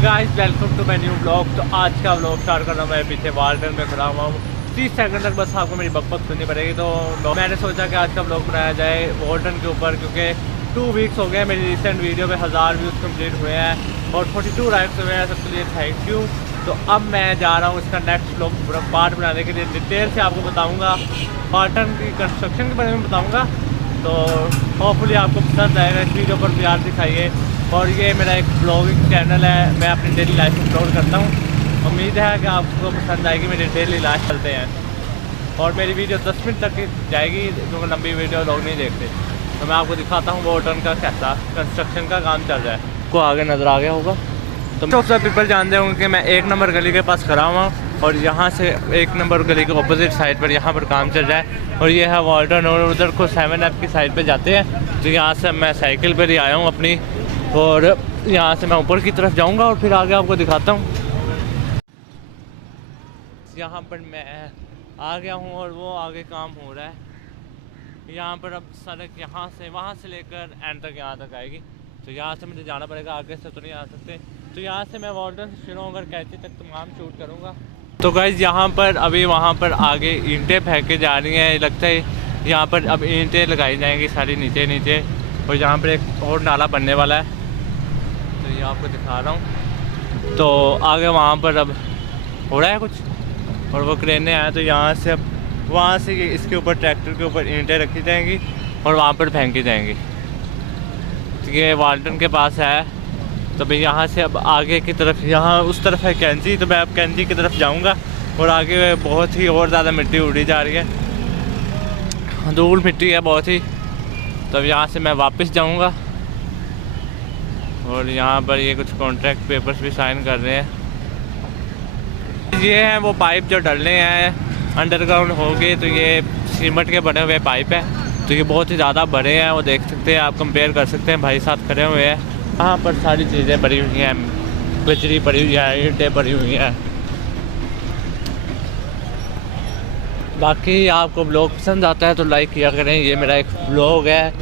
Guys welcome to my new blog. तो आज का ब्लॉग स्टार्ट करना मैं पीछे वाल्टन में खड़ा हुआ हूँ। 30 सेकंड तक बस आपको मेरी बकबक सुननी पड़ेगी। तो मैंने सोचा कि आज का ब्लॉग बनाया जाए वाल्टन के ऊपर, क्योंकि 2 वीक्स हो गए मेरी रिसेंट वीडियो में 1000 व्यूज़ कंप्लीट हुए हैं और 42 लाइक्स हुए हैं। सबके लिए थैंक यू। तो अब मैं जा रहा हूँ इसका नेक्स्ट ब्लॉग पार्ट बनाने के लिए। डिटेल से आपको बताऊँगा, वाल्टन की कंस्ट्रक्शन के बारे में बताऊँगा। तो होपफुली आपको पसंद आएगा। इस वीडियो पर प्यार दिखाइए। और ये मेरा एक ब्लॉगिंग चैनल है, मैं अपनी डेली लाइफ में अपलोड करता हूँ। उम्मीद है कि आपको पसंद आएगी मेरी डेली लाइफ। चलते हैं और मेरी वीडियो 10 मिनट तक जाएगी, क्योंकि लंबी वीडियो लोग नहीं देखते। तो मैं आपको दिखाता हूँ वाल्टन का कैसा कंस्ट्रक्शन का काम चल रहा है। आपको आगे नज़र आ गया होगा। तो सब पीपल जानते होंगे कि मैं 1 नंबर गली के पास खड़ा हुआ और यहाँ से 1 नंबर गली के अपोजिट साइड पर यहाँ पर काम चल रहा है। और ये है वाल्टन और उधर को 7F की साइड पे जाते हैं। तो यहाँ से मैं साइकिल पर ही आया हूँ अपनी, और यहाँ से मैं ऊपर की तरफ जाऊँगा और फिर आगे आपको दिखाता हूँ। यहाँ पर मैं आ गया हूँ और वो आगे काम हो रहा है। यहाँ पर अब सड़क यहाँ से वहाँ से लेकर एंड तक यहाँ तक आएगी। तो यहाँ से मुझे जाना पड़ेगा, आगे से तो नहीं आ सकते। तो यहाँ से मैं वाल्टन से शुरू होकर कैंची तक तमाम शूट करूँगा। तो गाइस यहाँ पर अभी वहाँ पर आगे ईंटें फेंके जा रही हैं। लगता है यहाँ पर अब ईंटें लगाई जाएंगी सारी नीचे। और यहाँ पर एक और नाला बनने वाला है, तो ये आपको दिखा रहा हूँ। तो आगे वहाँ पर अब हो रहा है कुछ, और वो क्रेनें आए। तो यहाँ से अब वहाँ से इसके ऊपर ट्रैक्टर के ऊपर ईंटें रखी जाएंगी और वहाँ पर फेंकी जाएंगी। तो ये वाल्टन के पास है। तो भाई यहाँ से अब आगे की तरफ, यहाँ उस तरफ है कैंची, तो मैं अब कैंची की तरफ जाऊँगा। और आगे बहुत ही और ज़्यादा मिट्टी उड़ी जा रही है, धूल मिट्टी है बहुत ही। तब यहाँ से मैं वापस जाऊँगा और यहाँ पर ये कुछ कॉन्ट्रैक्ट पेपर्स भी साइन कर रहे हैं। ये हैं वो पाइप जो डलने हैं अंडरग्राउंड हो गए। तो ये सीमेंट के बने हुए पाइप हैं। तो ये बहुत ही ज़्यादा बड़े हैं, वो देख सकते हैं आप, कंपेयर कर सकते हैं। भाई साथ खड़े हुए हैं। यहाँ पर सारी चीज़ें पड़ी हुई हैं, बजरी पड़ी हुई है, ईंटें पड़ी हुई हैं। बाकी आपको ब्लॉग पसंद आता है तो लाइक किया करें। ये मेरा एक ब्लॉग है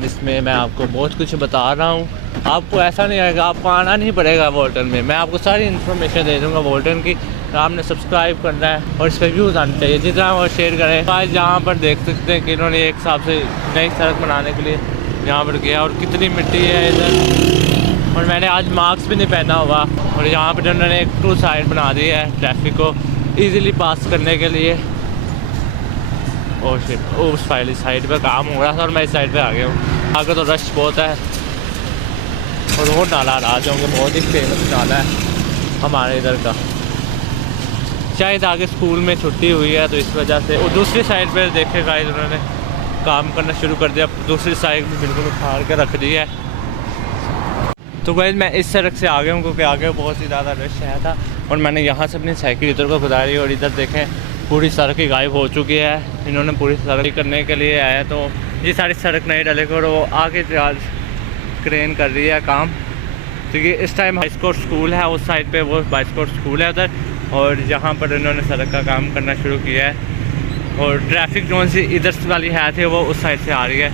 जिसमें मैं आपको बहुत कुछ बता रहा हूँ। आपको ऐसा नहीं आएगा, आपको आना नहीं पड़ेगा वाल्टन में। मैं आपको सारी इन्फॉर्मेशन दे दूँगा वाल्टन की। आपने सब्सक्राइब करना है और इस पर व्यूज़ आने चाहिए, जितना और शेयर करें। आज यहाँ पर देख सकते हैं कि इन्होंने एक हिसाब से नई सड़क बनाने के लिए यहाँ पर गया। और कितनी मिट्टी है इधर, और मैंने आज मास्क भी नहीं पहना हुआ। और यहाँ पर उन्होंने एक 2 साइड बना दी है ट्रैफिक को ईज़िली पास करने के लिए। और शिट, उस वाली साइड पे काम हो रहा था और मैं इस साइड पे आ गया हूँ। आगे तो रश बहुत है। और वो नाला आ जाऊँगे, बहुत ही फेमस नाला है हमारे इधर का। शायद आगे स्कूल में छुट्टी हुई है तो इस वजह से। और दूसरी साइड पे देखेगा उन्होंने काम करना शुरू कर दिया। दूसरी साइड में बिल्कुल उखाड़ के रख दी है। तो गाइस मैं इस सड़क से आ गया हूँ, क्योंकि आगे बहुत ही ज़्यादा रश आया था। और मैंने यहाँ से अपनी साइकिल इधर को गुजारी और इधर देखें पूरी सड़क ही गायब हो चुकी है। इन्होंने पूरी सड़क करने के लिए आया। तो ये सारी सड़क नहीं डलेगी और वो आगे क्रेन कर रही है काम। तो ये इस टाइम हाईस्कोर्ट स्कूल है उस साइड पे, वो हाईस्कोर्ट स्कूल है उधर। और यहाँ पर इन्होंने सड़क का काम करना शुरू किया है। और ट्रैफिक जोन से इधर वाली है थे वो उस साइड से आ रही है,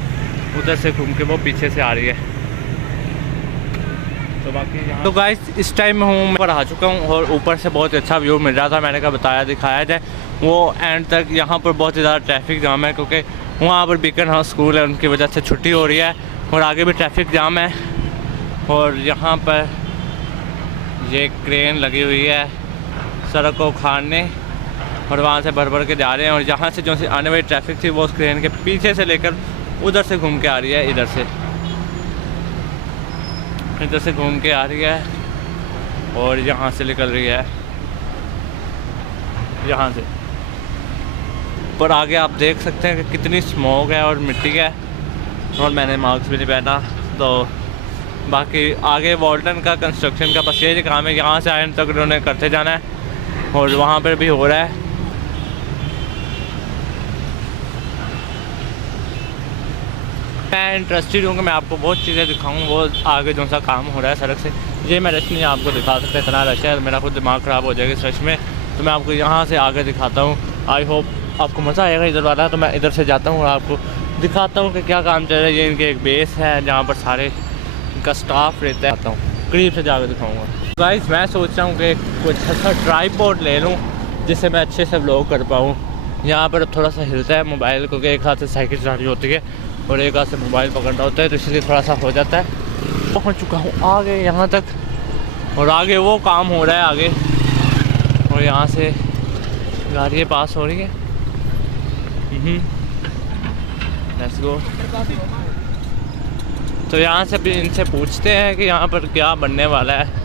उधर से घूम के वो पीछे से आ रही है। तो बाकी यहाँ तो गाइस इस टाइम हूँ मैं आ चुका हूँ और ऊपर से बहुत अच्छा व्यू मिल रहा था। मैंने कहा बताया दिखाया जाए। वो एंड तक यहाँ पर बहुत ही ज़्यादा ट्रैफिक जाम है, क्योंकि वहाँ पर बीकन हाउस स्कूल है, उनकी वजह से छुट्टी हो रही है। और आगे भी ट्रैफिक जाम है। और यहाँ पर ये क्रेन लगी हुई है सड़क को उखाड़ने, और वहाँ से भर के जा रहे हैं। और यहाँ से जो सी आने वाली ट्रैफिक थी वो उस क्रेन के पीछे से लेकर उधर से घूम के आ रही है, इधर से घूम के आ रही है और यहाँ से निकल रही है, यहाँ से। पर आगे आप देख सकते हैं कि कितनी स्मोक है और मिट्टी है। और मैंने मास्क भी नहीं पहना। तो बाकी आगे वाल्टन का कंस्ट्रक्शन का बस ये काम है, यहाँ से एंड तक उन्होंने करते जाना है। और वहाँ पर भी हो रहा है। मैं इंटरेस्टेड हूँ कि मैं आपको बहुत चीज़ें दिखाऊँ, वो आगे जो सा काम हो रहा है सड़क से। ये मैं रश नहीं आपको दिखा सकता, इतना रश है मेरा खुद दिमाग ख़राब हो जाएगा इस रश में। तो मैं आपको यहाँ से आगे दिखाता हूँ। आई होप आपको मज़ा आएगा इधर वाला। तो मैं इधर से जाता हूँ और आपको दिखाता हूँ कि क्या काम चल रहा है। ये इनके एक बेस है जहाँ पर सारे इनका स्टाफ रहता है। आता हूँ करीब से जाकर दिखाऊँगा। गाइस मैं सोच रहा हूँ कि कुछ अच्छा ट्राइपॉड ले लूँ जिससे मैं अच्छे से व्लॉग कर पाऊँ। यहाँ पर थोड़ा सा हिलता है मोबाइल क्योंकि एक हाथ से साइकिल चलानी होती है और एक हाथ से मोबाइल पकड़ना होता है, तो इसलिए थोड़ा सा हो जाता है। पहुँच चुका हूँ आगे यहाँ तक और आगे वो काम हो रहा है आगे, और यहाँ से गाड़ियाँ पास हो रही है। Let's go. तो यहाँ से भी इनसे पूछते हैं कि यहाँ पर क्या बनने वाला है,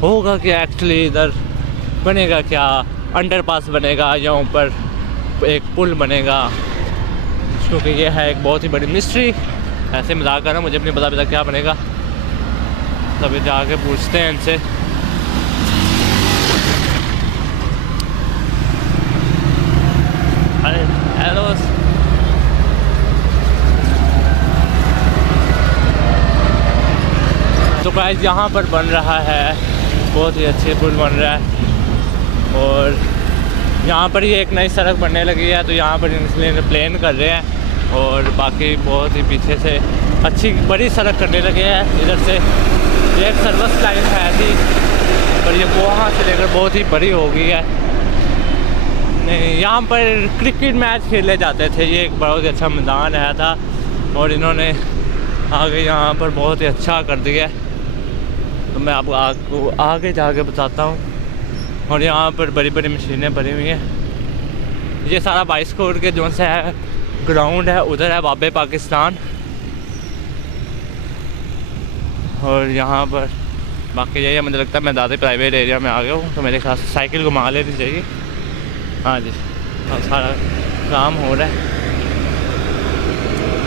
होगा क्या एक्चुअली, इधर बनेगा क्या, अंडरपास बनेगा या ऊपर एक पुल बनेगा, क्योंकि ये है एक बहुत ही बड़ी मिस्ट्री। ऐसे मजाक कर रहा हूँ, मुझे भी नहीं पता क्या बनेगा, तभी जाके पूछते हैं इनसे। हेलो। तो गाइस यहाँ पर बन रहा है, बहुत ही अच्छे पुल बन रहा है और यहाँ पर ही एक नई सड़क बनने लगी है, तो यहाँ पर इसलिए प्लान कर रहे हैं और बाकी बहुत ही पीछे से अच्छी बड़ी सड़क करने लगे हैं। इधर से एक सर्विस लाइन है थी पर ये वहाँ से लेकर बहुत ही बड़ी हो गई है। नहीं, यहाँ पर क्रिकेट मैच खेले जाते थे, ये एक बहुत ही अच्छा मैदान आया था और इन्होंने आगे यहाँ पर बहुत ही अच्छा कर दिया है, तो मैं आपको आगे जाके बताता हूँ। और यहाँ पर बड़ी बड़ी मशीनें बनी हुई हैं। ये सारा 22 करोड़ के जो से है ग्राउंड है, उधर है वाबे पाकिस्तान। और यहाँ पर बाकी यही है, मुझे लगता है मैं ज़्यादा प्राइवेट एरिया में आ गया हूँ, तो मेरे ख्याल से साइकिल घुमा लेनी चाहिए। हाँ जी, और सारा काम हो रहा है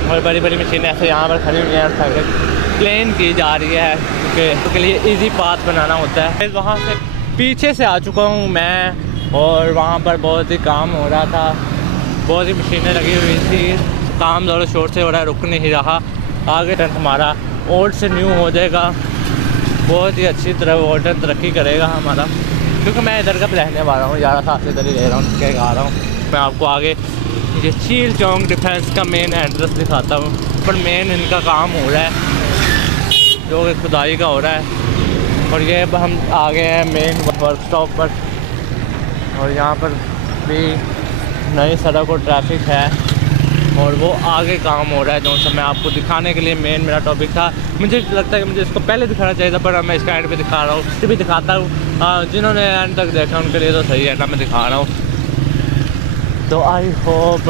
और बड़ी बड़ी मशीनें ऐसे यहाँ पर खड़ी हुई हैं, साइकिल प्लेन की जा रही है क्योंकि उसके लिए इजी पाथ बनाना होता है। वहाँ से पीछे से आ चुका हूँ मैं और वहाँ पर बहुत ही काम हो रहा था, बहुत ही मशीनें लगी हुई थी, काम ज़ोर शोर से हो रहा है, रुक नहीं रहा। आगे टन हमारा ओल्ड से न्यू हो जाएगा, बहुत ही अच्छी तरह ओल्ड तरक्की करेगा हमारा, क्योंकि मैं इधर का रहने वाला हूँ, 11 साल से इधर ही रह रहा हूँ, क्या आ रहा हूँ। मैं आपको आगे ये चील चौंक डिफेंस का मेन एड्रेस दिखाता हूँ, पर मेन इनका काम हो रहा है जो कि खुदाई का हो रहा है। और ये अब हम आ गए हैं मेन वर्कशॉप पर और यहाँ पर भी नई सड़क और ट्रैफिक है और वो आगे काम हो रहा है, जो सब मैं आपको दिखाने के लिए मेन मेरा टॉपिक था। मुझे लगता है कि मुझे इसको पहले दिखाना चाहिए था, पर मैं इसका एंड पे दिखा रहा हूँ, फिर भी दिखाता हूँ। जिन्होंने एंड तक देखा उनके लिए तो सही है ना, मैं दिखा रहा हूँ। तो आई होप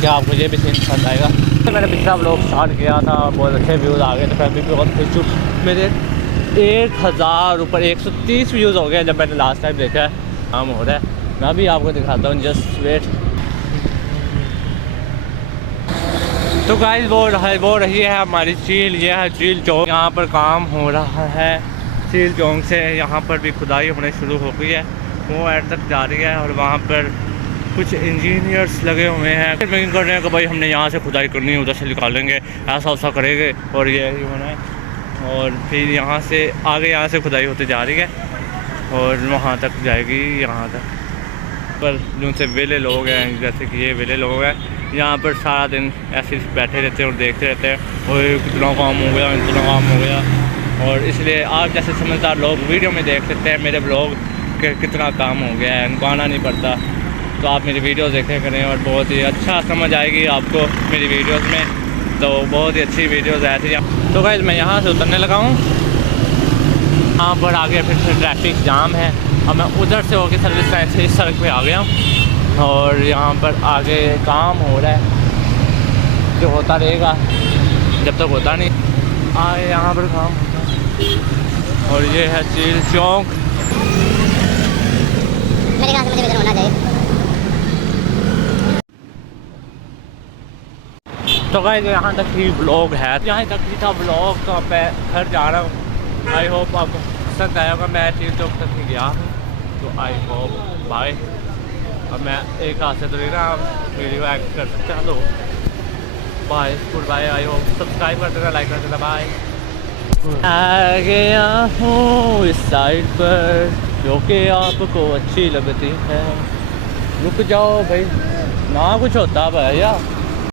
कि आपको ये भी सीन पसंद आएगा। तो मैंने पिछला व्लॉग स्टार्ट किया था, बहुत अच्छे व्यूज़ आ गए थे, फिर भी बहुत खुश हूँ। मेरे 1000 ऊपर 130 व्यूज़ हो गए जब मैंने लास्ट टाइम देखा है। काम हो रहा है, मैं भी आपको दिखाता हूँ, जस्ट वेट। तो गाइस वो रही है हमारी चील, ये है चील चौक। यहाँ पर काम हो रहा है चील चौक से, यहाँ पर भी खुदाई होने शुरू हो गई है, वो एंड तक जा रही है और वहाँ पर कुछ इंजीनियर्स लगे हुए हैं, मेकिंग कर रहे हैं कि भाई हमने यहाँ से खुदाई करनी है, उधर से निकालेंगे, ऐसा वैसा करेंगे और ये होना है। और फिर यहाँ से आगे यहाँ से खुदाई होते जा रही है और वहाँ तक जाएगी, यहाँ तक। पर जिनसे वेले लोग हैं, जैसे कि ये वेले लोग हैं, यहाँ पर सारा दिन ऐसे बैठे रहते हैं और देखते रहते हैं और कितना काम हो गया, इतना काम हो गया। और इसलिए आप जैसे समझदार लोग वीडियो में देख सकते हैं मेरे ब्लॉग के कितना काम हो गया है, इनको आना नहीं पड़ता। तो आप मेरी वीडियोस देखा करें और बहुत ही अच्छा समझ आएगी आपको मेरी वीडियोस में, तो बहुत ही अच्छी वीडियोस आती हैं। तो गाइस मैं यहाँ से उतरने लगा हूँ, यहाँ पर आगे फिर से ट्रैफिक जाम है और मैं उधर से होकर सर्विस लाइन से इस सड़क पे आ गया हूँ और यहाँ पर आगे काम हो रहा है, जो होता रहेगा जब तक होता नहीं। आगे यहाँ पर काम होता है और ये है चील चौक। मेरे ख्याल से मुझे इधर होना चाहिए। तो गाइस यहाँ तक ही ब्लॉग है, यहाँ तक ही था ब्लॉग, तो अब मैं घर जा रहा हूँ। आई होप आपको पसंद आया होगा, मैं चील चौक तक ही गया हूँ, तो आई होप बाय। अब मैं एक हाथ से तो नहीं रहा, वीडियो एक्ट कर सकते हैं, तो bye, good bye. I hope subscribe कर देना, लाइक कर देना, बाय। आ गया हूँ इस साइड पर जो कि आपको अच्छी लगती है, रुक जाओ भाई, ना कुछ होता भैया।